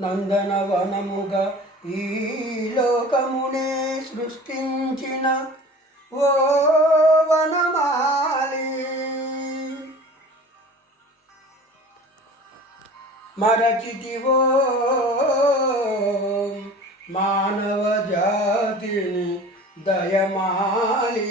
నందనవనముగా ఈ లోకమునే సృష్టించిన ఓ వనమాలి. మరచితివో మానవ జాతిని దయమాలి.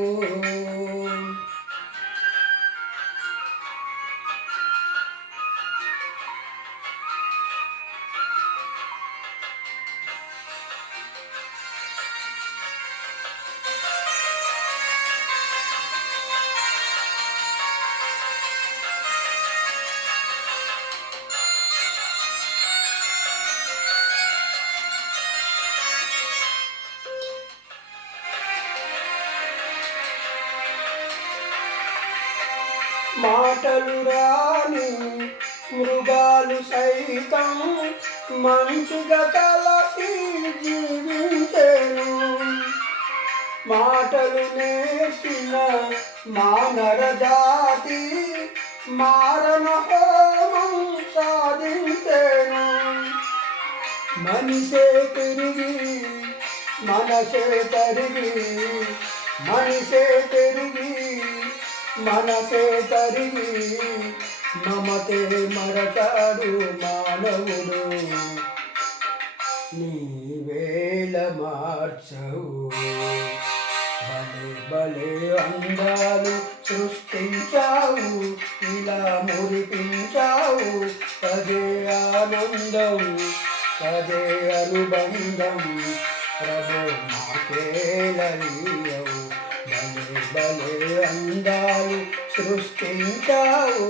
మాటలు రాని మృగాలు సైతం మంచిగా కలసి జీవించేను. మాటలు నేర్చిన మానర జాతి మారణ హోమం సాధించేను. మనిషే తిరిగి మనసే తరిగి మనిషే తిరిగి మనసే తరిగి మమతే మరతాడు మానవుడు. నీ వేల మార్చవు. భలే భలే అందాలు సృష్టించావు. ఇలా మురిపించావు. అదే ఆనందం అదే అనుబంధం. ప్రభు మాకేలయ్యవు భలే అందాలు సృష్టించావు.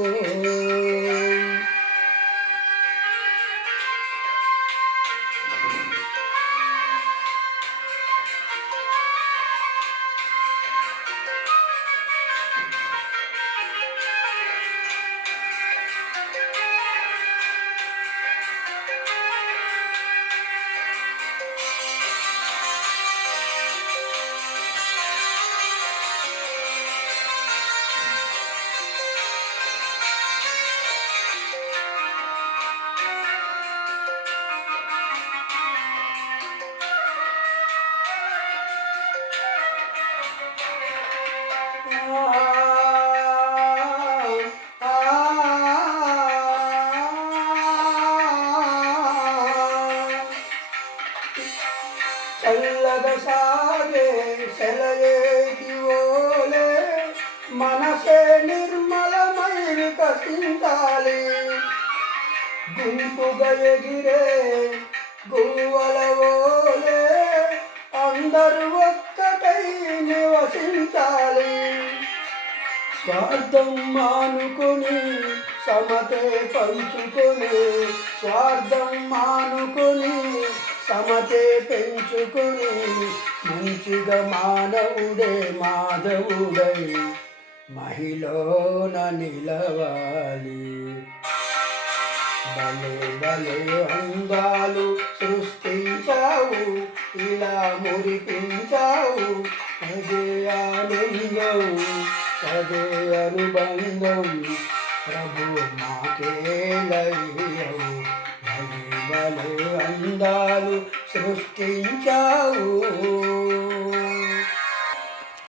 సెలయేటి ఓలే మనసే నిర్మలమై వికసించాలి గుంపుగా ఎగిరే గువ్వల ఓలే అందరూ ఒక్కటై నివసించాలి. స్వార్థం మానుకొని సమతే పంచుకొని స్వార్థం మానుకొని సమతే పెంచుకొని మంచిగా మానవుడే మాధవుడై మహిళన నిలవాలి. భలే భలే అందాలు సృష్టించావు ఇలా మురిపించావు. అదే ఆనందం అదే అనుబంధం ప్రభు మాకేలయ్యవు భలే భలే అందాలు సృష్టించావు